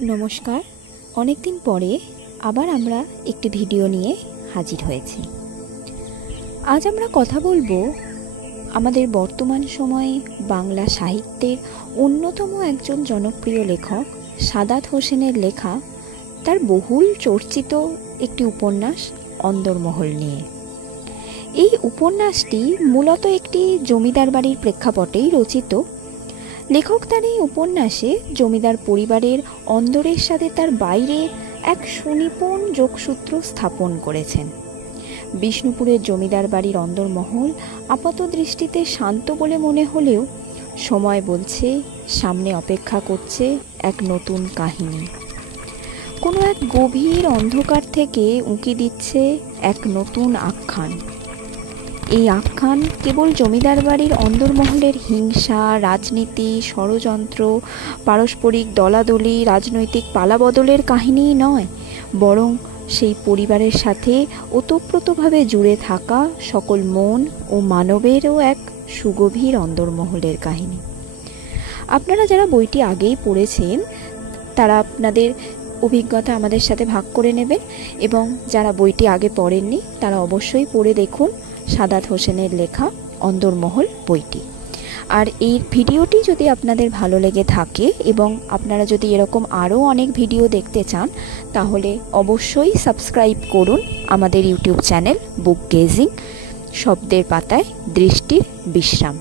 नमस्कार। अनेक दिन परे आबार आमरा एकटी भिडियो निये हाजिर हयेछि। आज आमरा कथा बोलबो आमादेर बर्तमान समये बांगला साहित्येर अन्यतम एकजन जनप्रिय लेखक सादात होसेनेर लेखा तार बहुल चर्चित एकटी उपन्यास अन्दरमहल निये। এই উপন্যাসটি মূলত একটি জমিদার বাড়ির প্রেক্ষাপটেই রচিত। লেখক তার এই উপন্যাসে জমিদার পরিবারের অন্দরের সাথে তার বাইরে এক সুনিপুণ যোগসূত্র স্থাপন করেছেন। বিষ্ণুপুরের জমিদার বাড়ির অন্দরমহল আপাত দৃষ্টিতে শান্ত বলে মনে হলেও সময় বলছে সামনে অপেক্ষা করছে এক নতুন কাহিনী। কোনো এক গভীর অন্ধকার থেকে উঁকি দিচ্ছে এক নতুন আখ্যান। এই আখ্যান কেবল জমিদার বাড়ির অন্দরমহলের হিংসা, রাজনীতি, ষড়যন্ত্র, পারস্পরিক দলাদলি, রাজনৈতিক পালাবদলের কাহিনীই নয়, বরং সেই পরিবারের সাথে ওতপ্রোতভাবে জুড়ে থাকা সকল মন ও মানবেরও এক সুগভীর অন্দরমহলের কাহিনী। আপনারা যারা বইটি আগেই পড়েছেন তারা আপনাদের অভিজ্ঞতা আমাদের সাথে ভাগ করে নেবেন, এবং যারা বইটি আগে পড়েননি তারা অবশ্যই পড়ে দেখুন সাদাত হোসেনের লেখা অন্দরমহল বইটি। আর এই ভিডিওটি যদি আপনাদের ভালো লেগে থাকে এবং আপনারা যদি এরকম আরও অনেক ভিডিও দেখতে চান তাহলে অবশ্যই সাবস্ক্রাইব করুন আমাদের ইউটিউব চ্যানেল বুক গেজিং, শব্দের পাতায় দৃষ্টির বিশ্রাম।